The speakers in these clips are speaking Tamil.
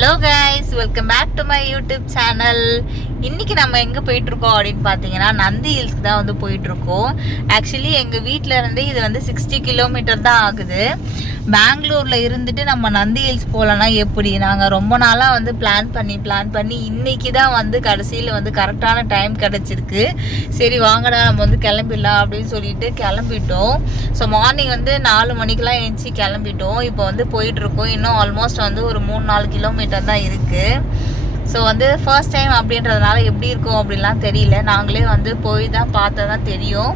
Hello guys, welcome back to my YouTube channel. இன்னைக்கு நம்ம எங்கே போயிட்டுருக்கோம் அப்படின்னு பார்த்தீங்கன்னா நந்தி ஹில்ஸ்க்கு தான் வந்து போயிட்டுருக்கோம். ஆக்சுவலி எங்கள் வீட்டில் இருந்து இது வந்து 60 கிலோமீட்டர் தான் ஆகுது. பெங்களூரில் இருந்துட்டு நம்ம நந்தி ஹில்ஸ் போகலன்னா எப்படி? நாங்கள் ரொம்ப நாளாக வந்து பிளான் பண்ணி இன்னைக்கு தான் வந்து கடைசியில் வந்து கரெக்டான டைம் கிடச்சிருக்கு. சரி வாங்கடா நம்ம வந்து கிளம்பிடலாம் அப்படின்னு சொல்லிட்டு கிளம்பிட்டோம். ஸோ மார்னிங் வந்து 4 மணிக்கெலாம் எழுந்துச்சி கிளம்பிட்டோம். இப்போ வந்து போயிட்டுருக்கோம். இன்னும் ஆல்மோஸ்ட் வந்து ஒரு 3-4 கிலோமீட்டர் தான் இருக்குது. ஸோ வந்து ஃபர்ஸ்ட் டைம் அப்படின்றதுனால எப்படி இருக்கும் அப்படின்லாம் தெரியல. நாங்களே வந்து போய் தான் பார்த்தா தான் தெரியும்.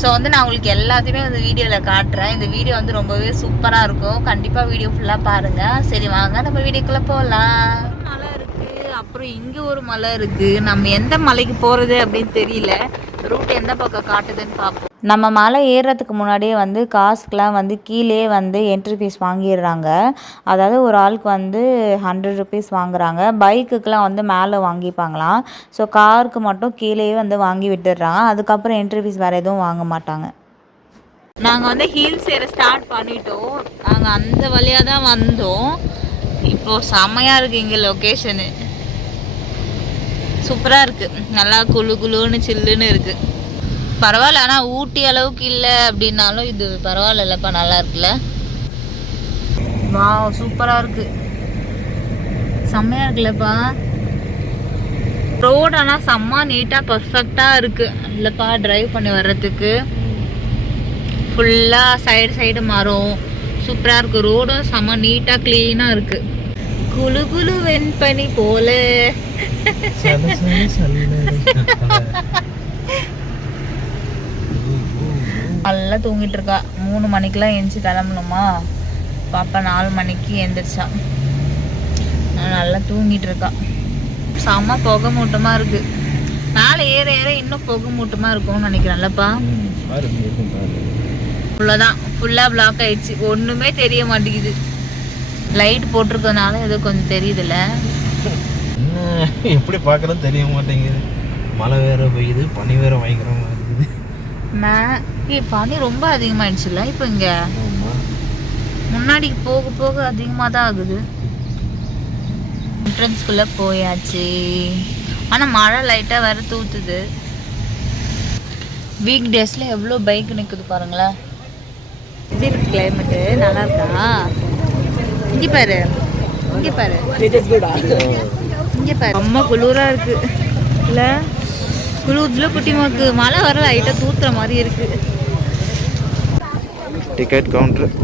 ஸோ வந்து நான் உங்களுக்கு எல்லாத்தையுமே வந்து வீடியோவில் காட்டுறேன். இந்த வீடியோ வந்து ரொம்பவே சூப்பராக இருக்கும். கண்டிப்பாக வீடியோ ஃபுல்லாக பாருங்கள். சரி வாங்க நம்ம வீடியோக்குள்ளே போகலாம். மலை இருக்குது, அப்புறம் இங்கே ஒரு மலை இருக்குது. நம்ம எந்த மலைக்கு போகிறது அப்படின்னு தெரியல. ரூட் எந்த பக்கம் காட்டுதுன்னு பார்ப்போம். நம்ம மலை ஏறுறதுக்கு முன்னாடியே வந்து காசுக்கெலாம் வந்து கீழே வந்து என்ட்ரி ஃபீஸ் வாங்கிடுறாங்க. அதாவது ஒரு ஆளுக்கு வந்து 100 ருபீஸ் வாங்குறாங்க. பைக்குக்கெலாம் வந்து மேலே வாங்கிப்பாங்களாம். ஸோ காருக்கு மட்டும் கீழே வந்து வாங்கி விட்டுடுறாங்க. அதுக்கப்புறம் என்ட்ரி ஃபீஸ் வேறு எதுவும் வாங்க மாட்டாங்க. நாங்கள் வந்து ஹில்ஸ் ஏற ஸ்டார்ட் பண்ணிட்டோம். நாங்கள் அந்த வழியாக தான் வந்தோம். இப்போது செம்மையாக இருக்குது இங்கே லொக்கேஷனு. சூப்பராக இருக்குது. நல்லா குளுன்னு சில்லுன்னு இருக்குது. பரவாயில்ல. ஆனால் ஊட்டி அளவுக்கு இல்லை அப்படின்னாலும் இது பரவாயில்லப்பா, நல்லா இருக்குல்ல. வா சூப்பராக இருக்குது, செம்மையாக இருக்குல்லப்பா. ரோடு ஆனால் செம்ம நீட்டாக பர்ஃபெக்டாக இருக்குது இல்லைப்பா. ட்ரைவ் பண்ணி வர்றதுக்கு ஃபுல்லாக சைடு மரம் சூப்பராக இருக்குது. ரோடும் செம்ம நீட்டாக க்ளீனாக இருக்குது. குளு வெண்பனி போல நல்லா தூங்கிட்டு இருக்கா. 3 மணிக்கெலாம் எழுந்துச்சி கிளம்பணுமா. பாப்பா 4 மணிக்கு எழுந்திரிச்சா. நல்லா தூங்கிட்டு இருக்கா. செம்ம புகை மூட்டமாக இருக்குது. மேலே ஏற இன்னும் புகை மூட்டமாக இருக்கும்னு நினைக்கிறேன்லப்பா. ஃபுல்லாக பிளாக் ஆயிடுச்சு. ஒன்றுமே தெரிய மாட்டேங்குது. லைட் போட்டிருக்கனால ஏதோ கொஞ்சம் தெரியுதுல்ல. எப்படி பார்க்கறது தெரிய மாட்டேங்குது. மழை வேற பெய்யுது, பனி வேற பயங்கரமாக இருக்குது. பனி ரொம்ப அதிகமாகிடுச்சுல்ல இப்போ. இங்கே முன்னாடி போக அதிகமாக தான் ஆகுது. என்ட்ரன்ஸ்குள்ளே போயாச்சு. ஆனால் மழை லைட்டாக வேறு தூத்துது. வீக் டேஸில் எவ்வளோ பைக் நிற்குது பாருங்களேன். எப்படி இருக்கு கிளைமேட்டு? நல்லா இருக்கா? இங்கே பாரு ரொம்ப குளிராக இருக்குது இல்லை? குளிர்ல குட்டிமாக்கு மழை வர லைட்டாக தூத்துற மாதிரி இருக்குது. Ticket counter.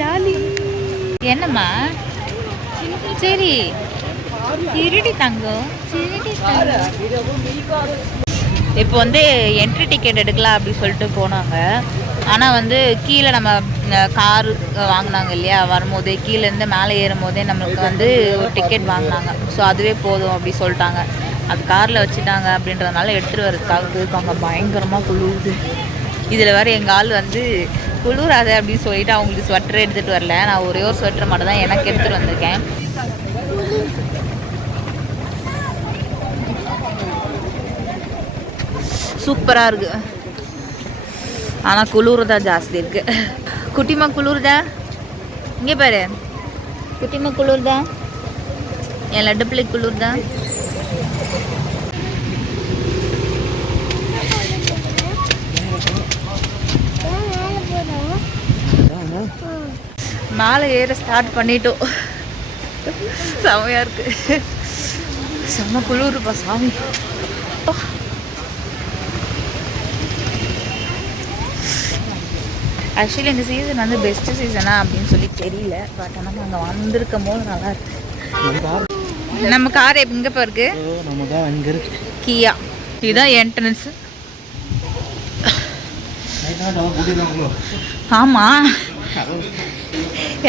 ஜாலி. என்னம்மா? சரி இருடி தங்கம். இப்போ வந்து என்ட்ரி டிக்கெட் எடுக்கலாம் அப்படி சொல்லிட்டு போனாங்க. ஆனால் வந்து கீழே நம்ம காரு வாங்கினாங்க இல்லையா, வரும்போதே கீழேருந்து மேலே ஏறும் போதே நம்மளுக்கு வந்து ஒரு டிக்கெட் வாங்கினாங்க. ஸோ அதுவே போதும் அப்படி சொல்லிட்டாங்க. அது காரில் வச்சுட்டாங்க அப்படின்றதுனால எடுத்துகிட்டு வரதுக்காக போயிருக்காங்க. பயங்கரமாக குளிருது. இதில் வேறு எங்கள் ஆள் வந்து குளிராது அப்படின்னு சொல்லிட்டு அவங்களுக்கு ஸ்வெட்டர் எடுத்துகிட்டு வரல. நான் ஒரே ஒரு ஸ்வெட்டர் மட்டும் தான் எனக்கு எடுத்துகிட்டு வந்திருக்கேன். சூப்பராக இருக்குது. ஆனால் குளிர் தான் ஜாஸ்தி இருக்குது. குட்டிமா குளிர்தா? இங்கே பாரு, குட்டிமா குளிர்தா? என் லட்டு பிள்ளை குளிர்தா? மேலே ஏற ஸ்டார்ட் பண்ணிட்டோம். செம்மையாக இருக்குது. செம்ம குளிருப்பா சாமி. ஆக்சுவலி இந்த சீசன் வந்து பெஸ்ட்டு சீசனா அப்படின்னு சொல்லி தெரியல. பட் ஆனால் நாங்கள் வந்திருக்கும் போது நல்லா இருக்கு. நம்ம கார் எங்கேப்பா இருக்கு? கியா. இதுதான் என்ட்ரன்ஸு. ஆமாம்,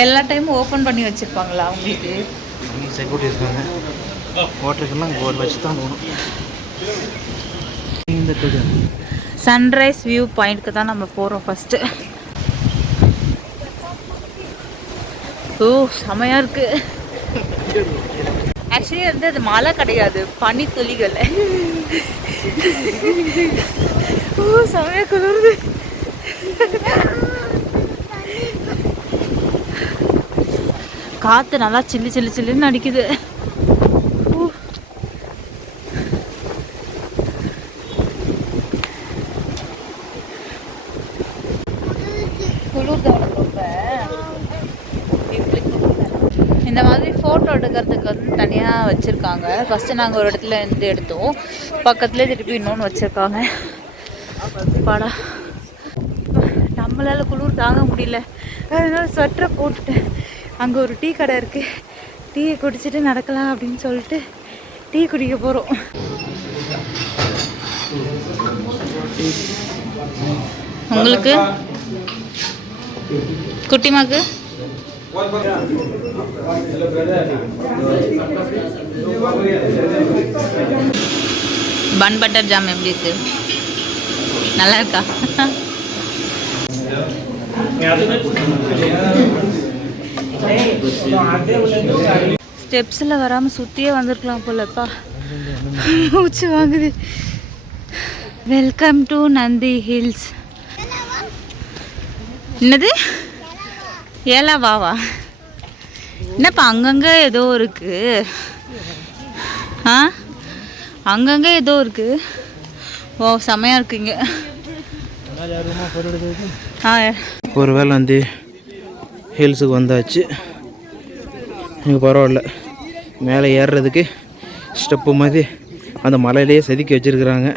எல்லா டைமும் ஓப்பன் பண்ணி வச்சுருப்பாங்களா அவங்களுக்கு? செக்யூரிட்டி இருக்காங்க. ஹோட்டலுக்கெல்லாம் போர்டு வச்சு தான் போகணும். சன்ரைஸ் வியூ பாயிண்ட்க்கு தான் நம்ம போகிறோம் ஃபஸ்ட்டு. ஓ செமையாக இருக்குது. ஆக்சுவலி வந்து அது மழை கிடையாது, பனி துளிகள். ஓ செமையாக குளிருது. காற்று நல்லா சில்லு சில்லு சில்லுன்னு அடிக்குது. இந்த மாதிரி ஃபோட்டோ எடுக்கிறதுக்கு வந்து தனியாக வச்சுருக்காங்க. ஃபஸ்ட்டு நாங்கள் ஒரு இடத்துல இருந்து எடுத்தோம், பக்கத்துலேயே திருப்பி இன்னொன்று வச்சுருக்காங்க. பாடா நம்மளால் குளிர் தாங்க முடியல, அதனால ஸ்வெட்டரை போட்டுட்டேன். அங்கே ஒரு டீ கடை இருக்குது, டீயை குடிச்சிட்டு நடக்கலாம் அப்படின்னு சொல்லிட்டு டீ குடிக்க போகிறோம். உங்களுக்கு குட்டிமாக்கு பன் பட்டர் ஜாம் எப்படி இருக்கு? நல்லா இருக்கா? ஸ்டெப்ஸில் வராமல் சுற்றியே வந்திருக்கலாம் போலப்பா, மூச்சு வாங்குது. Welcome to Nandi hills. என்னது ஏலாவாவா? என்னப்பா அங்கங்கே ஏதோ இருக்கு. அங்கங்கே ஏதோ இருக்கு. ஓ செமையாக இருக்குங்க. ஒரு வேளை வந்து ஹில்ஸுக்கு வந்தாச்சு. இங்கே பரவாயில்ல, மேலே ஏறுறதுக்கு ஸ்டெப்பு மாதிரி அந்த மலையிலேயே செதுக்கி வச்சுருக்குறாங்க.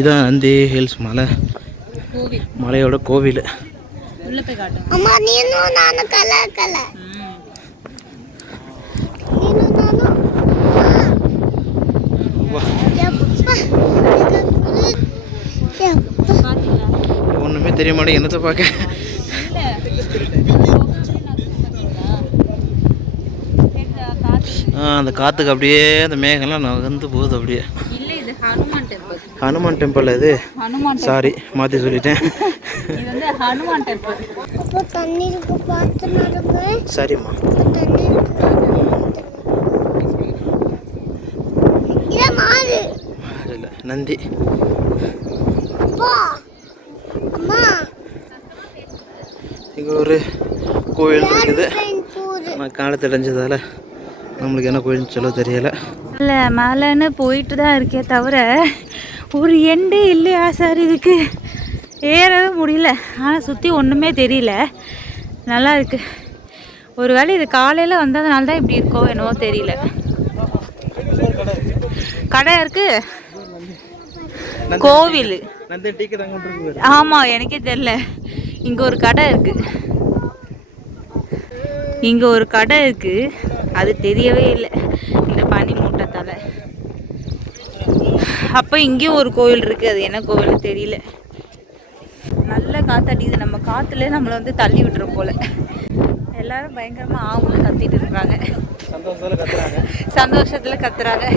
இதான் நந்தி ஹில்ஸ் மலை, மலையோட கோவில். ஒன்றுமே தெரிய மாட்டேன், என்னத்தை பார்க்க. அந்த காற்றுக்கு அப்படியே அந்த மேகம்லாம் நகர்ந்து போகுது அப்படியே. ஹனுமான் டெம்பிள் இது. சாரி மாற்றி சொல்லிட்டேன். சரிம்மா. இல்லை நந்தி. இங்கே ஒரு கோவில் இருக்குது, ஆனால் காலத்து அடைஞ்சதால் நம்மளுக்கு என்ன கோயில்னு சொல்ல தெரியலை. இல்லை மேலேன்னு போயிட்டு தான் இருக்கே தவிர ஒரு எண்டே இல்லையா சார் இதுக்கு, ஏறவே முடியல. ஆனால் சுற்றி ஒன்றுமே தெரியல, நல்லா இருக்குது. ஒரு வேளை இது காலையில் வந்ததுனால தான் இப்படி இருக்கோ என்னவோ தெரியல. கடை இருக்கு, கோவில். ஆமாம் எனக்கே தெரியல. இங்கே ஒரு கடை இருக்குது, இங்கே ஒரு கடை இருக்குது, அது தெரியவே இல்லை இந்த பனி மூட்டத்தால். அப்போ இங்கேயும் ஒரு கோவில் இருக்குது, அது என்ன கோவில்னு தெரியல. நல்ல காற்றடிக்குது, நம்ம காற்றுல நம்மளை வந்து தள்ளி விட்டுரும் போல். எல்லாரும் பயங்கரமாக ஆவுன்னு கத்திட்டு இருக்கிறாங்க, சந்தோஷத்தில் கத்துறாங்க.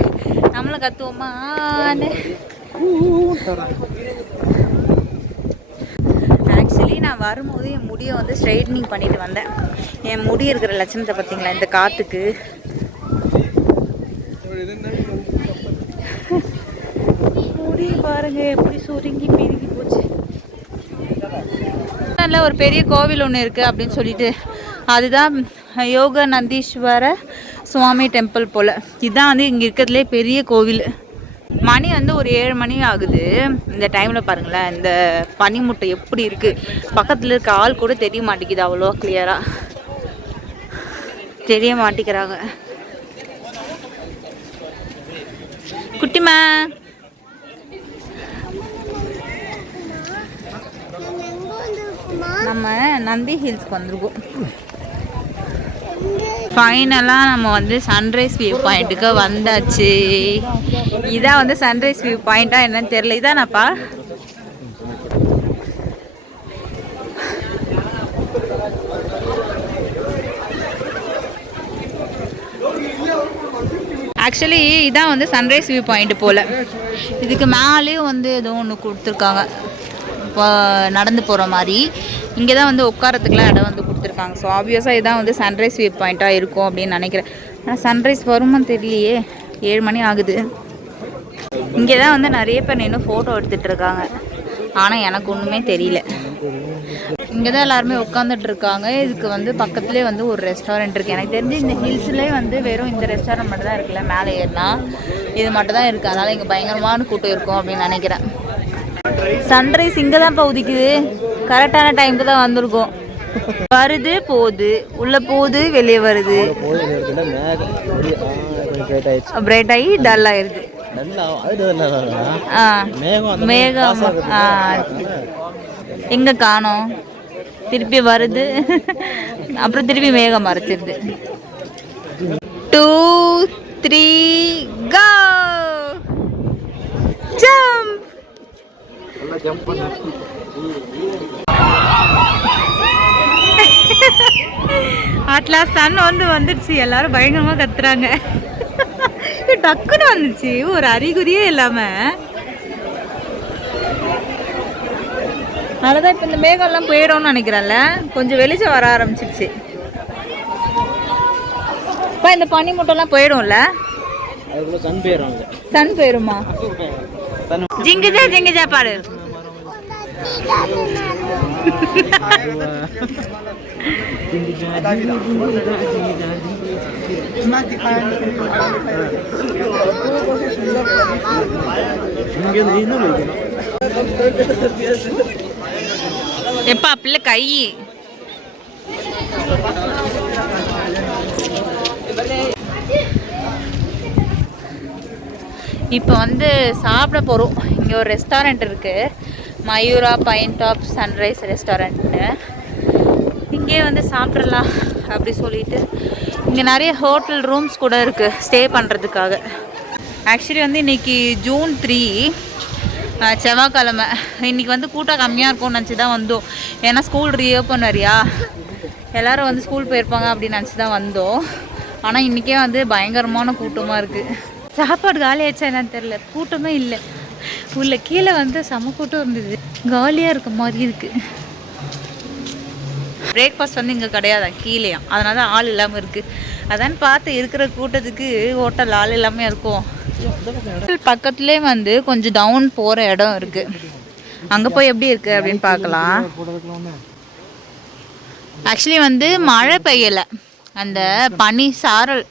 நம்மளும் கத்துவோமான்னு. ஆக்சுவலி நான் வரும்போது என் முடியை வந்து ஸ்ட்ரைட்னிங் பண்ணிட்டு வந்தேன். என் முடி இருக்கிற லட்சணத்தை பார்த்தீங்களா இந்த காற்றுக்கு? முடி பாருங்க எப்படி சுருங்கி பிரிங்கி போச்சு. ஒரு பெரிய கோவில் ஒன்று இருக்குது அப்படின்னு சொல்லிட்டு, அதுதான் யோக நந்தீஸ்வர சுவாமி டெம்பிள் போல். இதுதான் வந்து இங்கே இருக்கிறதுலே பெரிய கோவில். மணி வந்து ஒரு 7 மணி ஆகுது இந்த டைமில். பாருங்களேன் இந்த பனிமுட்டை எப்படி இருக்குது, பக்கத்தில் இருக்க ஆள் கூட தெரிய மாட்டேங்குது, அவ்வளோ கிளியராக தெரிய மாட்டேங்கிறாங்க. குட்டிமா நம்ம நந்தி ஹில்ஸ்க்கு வந்திருக்கோம். ஃபைனலாக நம்ம வந்து சன்ரைஸ் வியூ பாயிண்ட்டுக்கு வந்தாச்சு. இதான் வந்து சன்ரைஸ் வியூ பாயிண்ட்டா என்னன்னு தெரியல. இதானாப்பா? ஆக்சுவலி இதான் வந்து சன்ரைஸ் வியூ பாயிண்ட் போல். இதுக்கு மேலேயும் வந்து ஏதோ ஒன்று கொடுத்துருக்காங்க, இப்போ நடந்து போகிற மாதிரி. இங்கே தான் வந்து உட்காரத்துக்குலாம் இடம் வந்து கொடுத்துருக்காங்க. ஸோ ஆப்வியஸாக இதான் வந்து சன்ரைஸ் வியூ பாயிண்ட்டாக இருக்கும் அப்படின்னு நினைக்கிறேன். ஆனால் சன்ரைஸ் வருமானு தெரியலையே, 7 மணி ஆகுது. இங்கே தான் வந்து நிறைய பேர் நின்று ஃபோட்டோ எடுத்துகிட்டு இருக்காங்க. ஆனால் எனக்கு ஒன்றுமே தெரியல. இங்கே தான் எல்லாருமே உட்காந்துட்டு இருக்காங்க. இதுக்கு வந்து பக்கத்துலேயே வந்து ஒரு ரெஸ்டாரண்ட் இருக்குது. எனக்கு தெரிஞ்சு இந்த ஹில்ஸ்லேயே வந்து வெறும் இந்த ரெஸ்டாரண்ட் மட்டும் தான் இருக்குல்ல, மேலே ஏறினா இது மட்டும் தான் இருக்குது. அதனால் இங்கே பயங்கரமான கூட்டம் இருக்கும் அப்படின்னு நினைக்கிறேன். சன்ரைஸ் இங்கே தான் இப்போ உதிக்குது. கரெக்டான டைமுக்கு தான் வந்திருக்கோம். வருது போகுது, உள்ளே போகுது வெளியே வருது, பிரைட் ஆகி டல் ஆயிடுது. மேகம் எங்க காணோம், திருப்பி வருது அப்புறம் திருப்பி மேகம் மறைச்சிருது. 2 3 go jump. அட்லாஸ் சன் வந்துடுச்சு. எல்லாரும் பயங்கரமா கத்துறாங்க. டக்குன்னு வந்துடுச்சு, ஒரு அறிகுறியே இல்லாம. அதனாலதான் இப்ப இந்த மேகம் எல்லாம் போயிடும்னு நினைக்கிறேன்ல, கொஞ்சம் வெளிச்சம் வர ஆரம்பிச்சிருச்சு. இந்த பனி மூட்டை எல்லாம் போயிடும்ல, சன் போயிருமா? ஜிங்குஜா ஜிங்குஜா பாடு. எப்பா பிள்ளை கை இப்போ வந்து சாப்பிட போகிறோம். இங்கே ஒரு ரெஸ்டாரண்ட் இருக்குது, Mayura pine top sunrise restaurant. இங்கே வந்து சாப்பிட்றலாம் அப்படி சொல்லிட்டு இங்கே நிறைய ஹோட்டல் ரூம்ஸ் கூட இருக்குது ஸ்டே பண்ணுறதுக்காக. ஆக்சுவலி வந்து இன்றைக்கி June 3 செவ்வாய்க்கிழமை. இன்றைக்கி வந்து கூட்டம் கம்மியாக இருக்கும்னு நினச்சி தான் வந்தோம். ஏன்னா ஸ்கூல் ரீஓப்பன் வரையா, எல்லோரும் வந்து ஸ்கூல் போயிருப்பாங்க அப்படின்னு நினச்சி தான் வந்தோம். ஆனால் இன்றைக்கே வந்து பயங்கரமான கூட்டமாக இருக்குது. சாப்பாடு காலி ஆச்சா என்னன்னு தெரில, கூட்டமே இல்லை. உள்ள கீழே வந்து செம கூட்டம் இருந்தது, காலியாக இருக்க மாதிரி இருக்குது. பிரேக்ஃபாஸ்ட் வந்து இங்கே கிடையாது, கீழேயா, அதனால தான் ஆள் இல்லாமல் இருக்குது. அதான் பார்த்து இருக்கிற கூட்டத்துக்கு ஹோட்டல் ஆள் இல்லாமல் இருக்கும். பக்கத்துலேயே வந்து கொஞ்சம் டவுன் போகிற இடம் இருக்குது, அங்கே போய் எப்படி இருக்குது அப்படின்னு பார்க்கலாம். ஆக்சுவலி வந்து மழை பெய்யலை, அந்த பனி சாரல்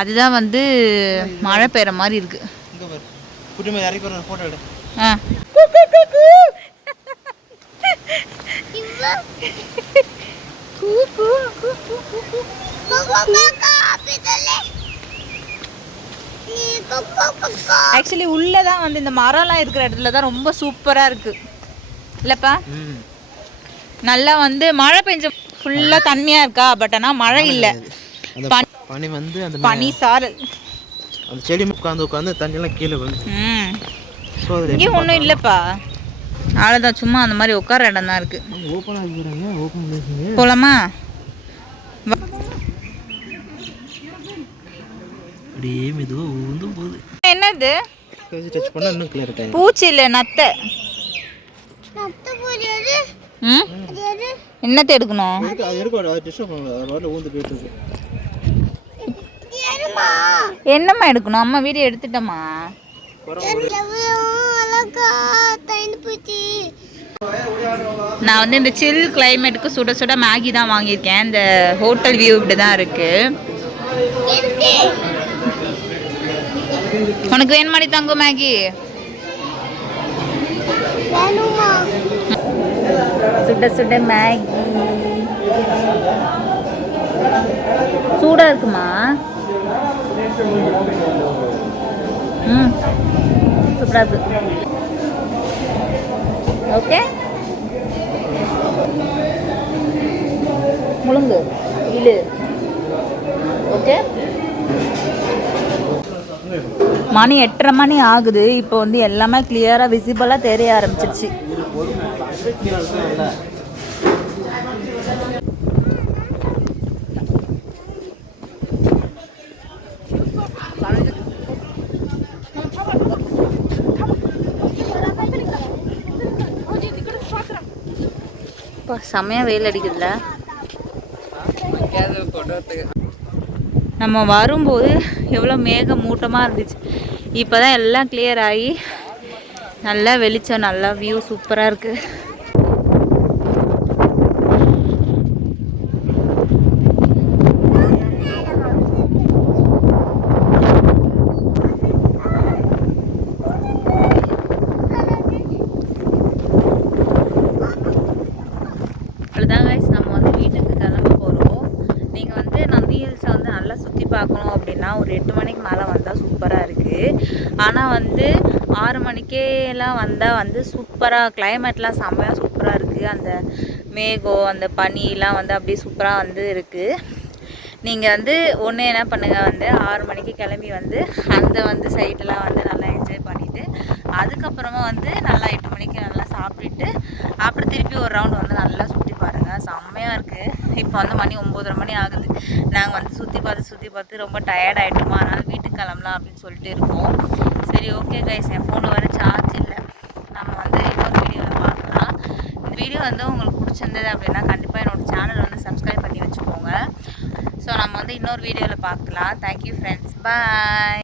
அதுதான் வந்து மழை பெய்கிற மாதிரி இருக்குது. ஆக்சுவலி உள்ளதான் வந்து இந்த மரம்லாம் இருக்கிற இடத்துல தான் ரொம்ப சூப்பராக இருக்குது இல்லைப்பா. நல்லா வந்து மழை பெஞ்ச ஃபுல்லாக தண்ணியாக இருக்கா, பட் ஆனால் மழை இல்லை, பனி வந்து அந்த பனி சாரல். அந்த செடி உட்காந்து உட்காந்து தண்ணியெல்லாம் கீழே விழுந்து. இங்கே ஒன்றும் இல்லைப்பா, அவ்வளோதான், சும்மா அந்த மாதிரி உட்கார இடம் தான் இருக்குது. போலாமா? என்னது பூச்சி இல்லை, நத்தை. என்னத்தை எடுக்கணும்? என்னம்மா எடுக்கணும்? அம்மா வீடியோ எடுத்துட்டோமா? நான் வந்து இந்த சில் கிளைமேட்டுக்கு சுட சுட மேகி தான் வாங்கியிருக்கேன். இந்த ஹோட்டல் வியூ இப்படி தான் இருக்கு. உனக்கு வேணுமாடி தங்கும் மேகி? சுட சுட மேகி சூடா இருக்குமா? சூப்பரா இருக்கு. ஓகே, முழுங்கு இழு. ஓகே, மணி 8:30 மணி ஆகுது. இப்போ வந்து எல்லாமே கிளியராக விசிபிளாக தெரிய ஆரம்பிச்சிருச்சு. இப்போ செம்மையாக வெயில் அடிக்குதுல்ல. நம்ம வரும்போது எவ்வளோ மேக மூட்டமாக இருந்துச்சு, இப்போ தான் எல்லாம் கிளியர் ஆகி நல்லா வெளிச்சம், நல்லா வியூ சூப்பராக இருக்குது. அவ்வளோதான் கைஸ், நம்ம வந்து வீட்டுக்கு கிளம்ப போகிறோம். நீங்கள் வந்து நந்தி ஹில்ஸை வந்து நல்லா சுற்றி பார்க்கணும் அப்படின்னா ஒரு 8 மணிக்கு மேலே வந்தால் சூப்பராக இருக்குது. ஆனால் வந்து 6 மணிக்கேலாம் வந்தால் வந்து சூப்பராக கிளைமேட்லாம் செம்மையாக சூப்பராக இருக்குது. அந்த மேகம், அந்த பனிலாம் வந்து அப்படியே சூப்பராக வந்து இருக்குது. நீங்கள் வந்து ஒன்று என்ன பண்ணுங்கள், வந்து 6 மணிக்கு கிளம்பி வந்து அந்த வந்து சைடெலாம் வந்து நல்லா என்ஜாய் பண்ணிவிட்டு அதுக்கப்புறமா வந்து நல்லா 8 மணிக்கு நல்லா சாப்பிட்டுட்டு அப்புறம் திருப்பி ஒரு ரவுண்ட் வந்து நல்லா சுற்றி பாருங்கள். செம்மையாக இருக்குது. இப்போ வந்து மணி 9:30 மணி ஆகுது. நாங்கள் வந்து சுற்றி பார்த்து ரொம்ப டயர்ட் ஆகிட்டோமா, அதனால் வீட்டுக்கு கிளம்பலாம் அப்படின்னு சொல்லிட்டு இருக்கோம். சரி ஓகே கைஸ், என் ஃபோனில் வர சார்ஜ் இல்லை. நம்ம வந்து இன்னொரு வீடியோவில் பார்க்கலாம். இந்த வீடியோ வந்து உங்களுக்கு பிடிச்சிருந்தது அப்படின்னா கண்டிப்பாக என்னோடய சேனல் வந்து சப்ஸ்கிரைப் பண்ணி வச்சுக்கோங்க. ஸோ நம்ம வந்து இன்னொரு வீடியோவில் பார்க்கலாம். தேங்க்யூ ஃப்ரெண்ட்ஸ், பாய்.